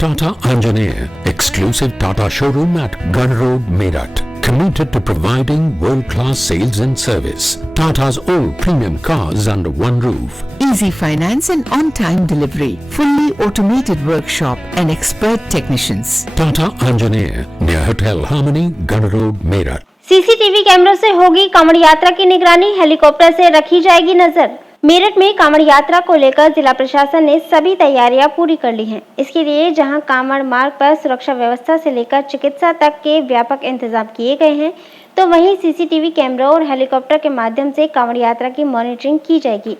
Tata Anjaneya, exclusive Tata showroom at Gun Road, Meerut. Committed to providing world-class sales and service. Tata's all premium cars under one roof. Easy finance and on-time delivery. Fully automated workshop and expert technicians. Tata Anjaneya, near Hotel Harmony, Gun Road, Meerut. CCTV कैमरों से होगी कांवड़ यात्रा की निगरानी, helicopter से रखी जाएगी नजर। मेरठ में कांवड़ यात्रा को लेकर जिला प्रशासन ने सभी तैयारियां पूरी कर ली हैं। इसके लिए जहां कांवड़ मार्ग पर सुरक्षा व्यवस्था से लेकर चिकित्सा तक के व्यापक इंतजाम किए गए हैं, तो वहीं सीसीटीवी कैमरों और हेलीकॉप्टर के माध्यम से कांवड़ यात्रा की मॉनिटरिंग की जाएगी।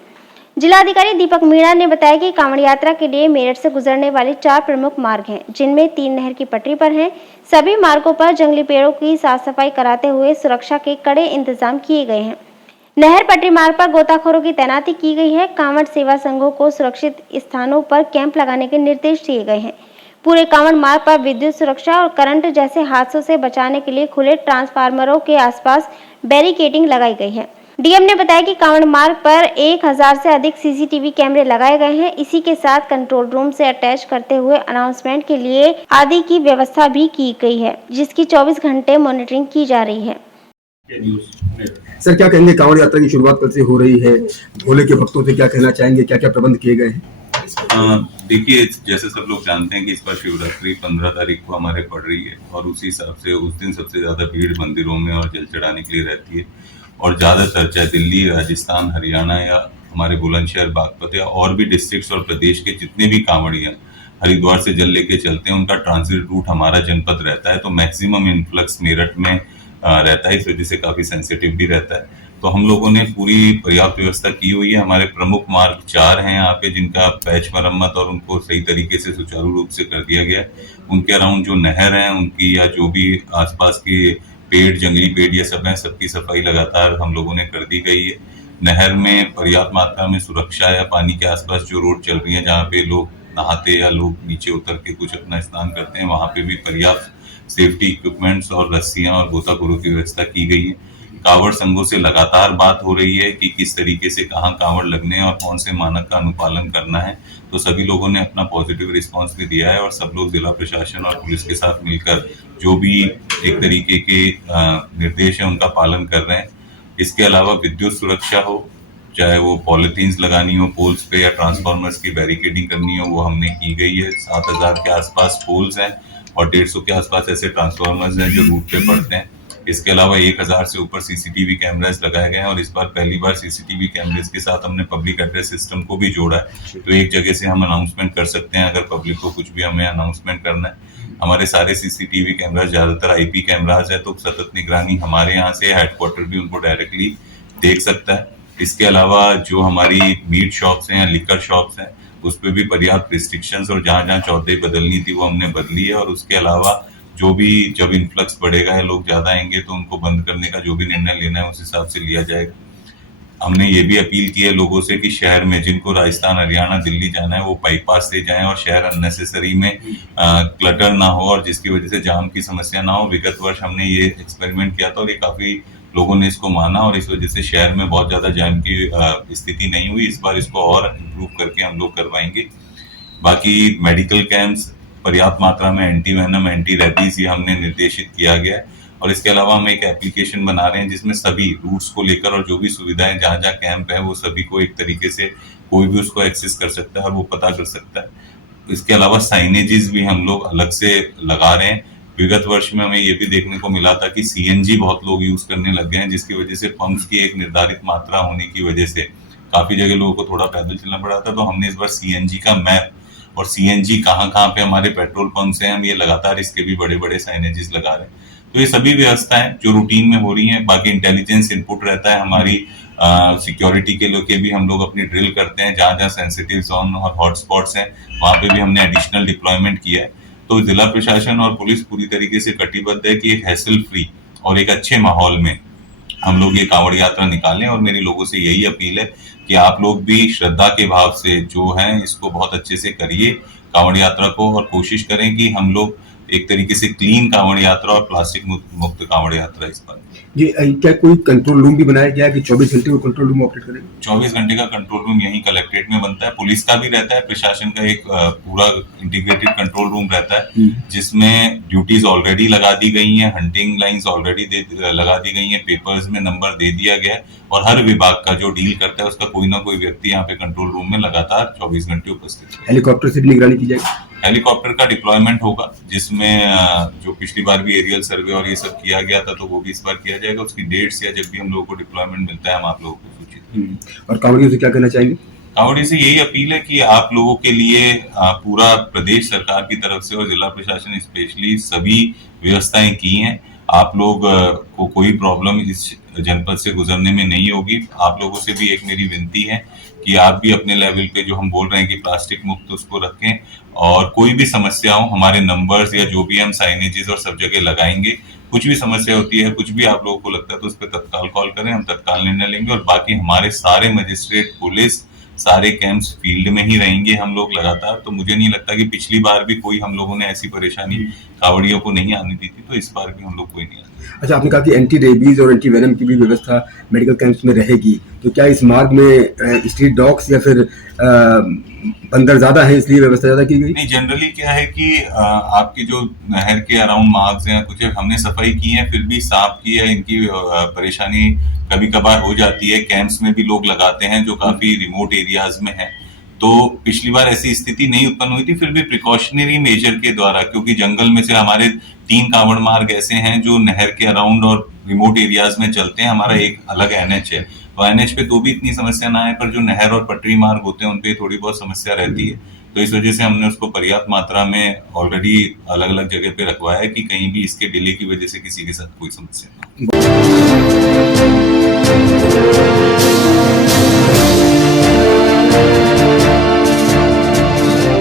जिलाधिकारी दीपक मीणा ने बताया कि कांवड़ यात्रा के लिए मेरठ से गुजरने वाले 4 प्रमुख मार्ग हैं, जिनमें 3 नहर की पटरी पर हैं। सभी मार्गों पर जंगली पेड़ों की साफ सफाई कराते हुए सुरक्षा के कड़े इंतजाम किए गए हैं। नहर पटरी मार्ग पर गोताखोरों की तैनाती की गई है। कांवड़ सेवा संघों को सुरक्षित स्थानों पर कैंप लगाने के निर्देश दिए गए हैं। पूरे कांवड़ मार्ग पर विद्युत सुरक्षा और करंट जैसे हादसों से बचाने के लिए खुले ट्रांसफार्मरों के आसपास बैरिकेडिंग लगाई गई है। डीएम ने बताया कि कांवड़ मार्ग पर 1000 से अधिक सीसीटीवी कैमरे लगाए गए हैं। इसी के साथ कंट्रोल रूम से अटैच करते हुए अनाउंसमेंट के लिए आदि की व्यवस्था भी की गई है, जिसकी 24 घंटे मॉनिटरिंग की जा रही है। सर, क्या कहेंगे, कांवड़ यात्रा की शुरुआत कल से हो रही है, भोले के भक्तों से क्या कहना चाहेंगे, क्या क्या प्रबंध किए गए हैं? देखिए, जैसे सब लोग जानते हैं कि इस बार शिवरात्रि 15 तारीख को हमारे पड़ रही है और उसी हिसाब से उस दिन सबसे ज्यादा भीड़ मंदिरों में और जल चढ़ाने के लिए रहती है। और ज्यादातर चाहे दिल्ली, राजस्थान, हरियाणा या हमारे बुलंदशहर, बागपत या और भी डिस्ट्रिक्ट्स और प्रदेश के जितने भी कांवड़िया हरिद्वार से जल लेके चलते हैं, उनका ट्रांजिट रूट हमारा जनपद रहता है। तो मैक्सिमम इन्फ्लक्स मेरठ में रहता है, इस वजह से काफी सेंसिटिव भी रहता है। तो हम लोगों ने पूरी पर्याप्त व्यवस्था की हुई है। हमारे प्रमुख मार्ग 4 हैं यहाँ पे, जिनका पैच मरम्मत और उनको सही तरीके से सुचारू रूप से कर दिया गया है। उनके अराउंड जो नहर है उनकी या जो भी आसपास के पेड़, जंगली पेड़ ये सब हैं, सबकी सफाई लगातार हम लोगों ने कर दी गई है। नहर में पर्याप्त मात्रा में सुरक्षा या पानी के आसपास जो रोड चल रही है जहाँ पे लोग नहाते या लोग नीचे उतर के कुछ अपना स्नान करते हैं, वहां पे भी पर्याप्त सेफ्टी इक्विपमेंट्स और रस्सियां और गोताखोरों की व्यवस्था की गई है। कांवड़ संघों से लगातार बात हो रही है कि किस तरीके से कहाँ कांवड़ लगने और कौन से मानक का अनुपालन करना है। तो सभी लोगों ने अपना पॉजिटिव रिस्पांस भी दिया है और सब लोग जिला प्रशासन और पुलिस के साथ मिलकर जो भी एक तरीके के निर्देश है उनका पालन कर रहे हैं। इसके अलावा विद्युत सुरक्षा हो, चाहे वो पॉलिथीन्स लगानी हो पोल्स पे या ट्रांसफार्मर्स की बैरिकेडिंग करनी हो, वो हमने की गई है। 7000 के आसपास पोल्स हैं और 150 के आसपास ऐसे ट्रांसफार्मर्स हैं जो रूट पे पड़ते हैं। इसके अलावा 1000 से ऊपर सीसीटीवी कैमरास लगाए गए हैं और इस बार पहली बार सीसीटीवी कैमरेस के साथ हमने पब्लिक एड्रेस सिस्टम को भी जोड़ा है। तो एक जगह से हम अनाउंसमेंट कर सकते हैं अगर पब्लिक को कुछ भी हमें अनाउंसमेंट करना है। हमारे सारे सीसीटीवी कैमरास ज्यादातर आईपी कैमरास है, तो सतत निगरानी हमारे यहाँ से हेडक्वार्टर भी उनको डायरेक्टली देख सकता है। इसके अलावा जो हमारी मीट शॉप्स हैं या लिकर शॉप्स हैं, उस पर भी पर्याप्त रिस्ट्रिक्शंस और जहाँ जहाँ चौथाई बदलनी थी वो हमने बदली है। और उसके अलावा जो भी जब इन्फ्लक्स बढ़ेगा है, लोग ज्यादा आएंगे, तो उनको बंद करने का जो भी निर्णय लेना है उस हिसाब से लिया जाएगा। हमने ये भी अपील की है लोगों से कि शहर में जिनको राजस्थान, हरियाणा, दिल्ली जाना है वो बाईपास से जाएं और शहर अननेसेसरी में क्लटर ना हो और जिसकी वजह से जाम की समस्या ना हो। विगत वर्ष हमने ये एक्सपेरिमेंट किया था और ये काफी लोगों ने इसको माना और इस वजह से शहर में बहुत ज्यादा जाम की स्थिति नहीं हुई। इस बार इसको और इम्प्रूव करके हम लोग करवाएंगे। बाकी मेडिकल कैंप्स पर्याप्त मात्रा में, एंटी वेनम, एंटी रेबीज, ये हमने निर्देशित किया गया है। और इसके अलावा हम एक एप्लीकेशन बना रहे हैं जिसमें सभी रूट्स को लेकर और जो भी सुविधाएं जहाँ जहाँ कैंप है वो सभी को एक तरीके से कोई भी उसको एक्सेस कर सकता है और वो पता कर सकता है। इसके अलावा साइनेजेस भी हम लोग अलग से लगा रहे हैं। विगत वर्ष में हमें ये भी देखने को मिला था कि सीएनजी बहुत लोग यूज करने लग गए हैं, जिसकी वजह से पंप्स की एक निर्धारित मात्रा होने की वजह से काफी जगह लोगों को थोड़ा पैदल चलना पड़ा था। तो हमने इस बार सीएनजी का मैप और सीएनजी कहाँ कहाँ पे हमारे पेट्रोल पंप्स हैं, हम ये लगातार इसके भी बड़े बड़े साइनेजेस लगा रहे हैं। तो ये सभी व्यवस्थाएं जो रूटीन में हो रही हैं। बाकी इंटेलिजेंस इनपुट रहता है हमारी सिक्योरिटी के लिए भी हम लोग अपनी ड्रिल करते हैं। जहाँ जहाँ सेंसिटिव जोन और हॉटस्पॉट्स हैं वहां पे भी हमने एडिशनल डिप्लॉयमेंट किया है। तो जिला प्रशासन और पुलिस पूरी तरीके से कटिबद्ध है कि एक हैसल फ्री और एक अच्छे माहौल में हम लोग ये कांवड़ यात्रा निकालें। और मेरी लोगों से यही अपील है कि आप लोग भी श्रद्धा के भाव से जो है इसको बहुत अच्छे से करिए कांवड़ यात्रा को, और कोशिश करें कि हम लोग एक तरीके से क्लीन कांवड़ यात्रा और प्लास्टिक मुक्त कांवड़ यात्रा इस बार। ये क्या कोई कंट्रोल रूम भी बनाया गया है कि 24 घंटे वो कंट्रोल रूम ऑपरेट करेगा? 24 घंटे का कंट्रोल रूम यहीं कलेक्ट्रेट में बनता है, पुलिस का भी रहता है, प्रशासन का एक पूरा इंटीग्रेटेड कंट्रोल रूम रहता है जिसमें ड्यूटीज ऑलरेडी लगा दी गई हैं, हंटिंग लाइंस ऑलरेडी लगा दी गई हैं, पेपर्स में नंबर दे दिया गया है और हर विभाग का जो डील करता है उसका कोई ना कोई व्यक्ति यहाँ पे कंट्रोल रूम में लगातार 24 घंटे उपस्थित है। हेलीकॉप्टर से भी निगरानी की जाएगी? हेलीकॉप्टर का डिप्लॉयमेंट होगा जिसमें जो पिछली बार भी एरियल सर्वे और ये सब किया गया था तो वो भी इस बार किया जाएगा। उसकी डेट्स या जब भी हम लोगों को डिप्लॉयमेंट मिलता है हम आप लोगों को सूचित। और कांवड़ियों से क्या कहना चाहेंगे? कांवड़ी से यही अपील है कि आप लोगों के लिए पूरा प्रदेश सरकार की तरफ से और जिला प्रशासन स्पेशली सभी व्यवस्थाएं की हैं। आप लोग को कोई प्रॉब्लम इस जनपद से गुजरने में नहीं होगी। आप लोगों से भी एक मेरी विनती है कि आप भी अपने लेवल पे जो हम बोल रहे हैं कि प्लास्टिक मुक्त उसको रखें और कोई भी समस्या हो हमारे नंबर्स या जो भी हम साइनेजेस और सब जगह लगाएंगे। कुछ भी समस्या होती है, कुछ भी आप लोगों को लगता है तो उस पर तत्काल कॉल करें, हम तत्काल निर्णय लेंगे। और बाकी हमारे सारे मजिस्ट्रेट, पुलिस, सारे कैंप्स फील्ड में ही रहेंगे हम लोग लगातार। तो मुझे नहीं लगता कि पिछली बार भी कोई हम लोगों ने ऐसी परेशानी कांवड़ियों को नहीं आने दी थी, तो इस बार भी हम लोग कोई नहीं आने। अच्छा, आपने कहा कि एंटी रेबीज और एंटी वेनम की भी व्यवस्था मेडिकल कैंप्स में रहेगी, तो क्या इस मार्ग में स्ट्रीट डॉग्स या फिर बंदर ज्यादा है इसलिए व्यवस्था ज्यादा की गई? नहीं, जनरली क्या है कि आपकी जो नहर के अराउंड मार्ग्स हैं कुछ हमने सफाई की है, फिर भी सांप की या इनकी परेशानी कभी कभार हो जाती है। कैंप्स में भी लोग लगाते हैं जो काफी रिमोट एरियाज में है, तो पिछली बार ऐसी स्थिति नहीं उत्पन्न हुई थी। फिर भी प्रिकॉशनरी मेजर के द्वारा, क्योंकि जंगल में से हमारे 3 कांवड़ मार्ग ऐसे हैं जो नहर के अराउंड और रिमोट एरियाज में चलते हैं। हमारा एक अलग एनएच है, तो एनएच पे तो भी इतनी समस्या ना है, पर जो नहर और पटरी मार्ग होते हैं उनपे थोड़ी बहुत समस्या रहती है। तो इस वजह से हमने उसको पर्याप्त मात्रा में ऑलरेडी अलग अलग जगह पे रखवाया है कि कहीं भी इसके डिले की वजह से किसी के साथ कोई समस्या ना हो।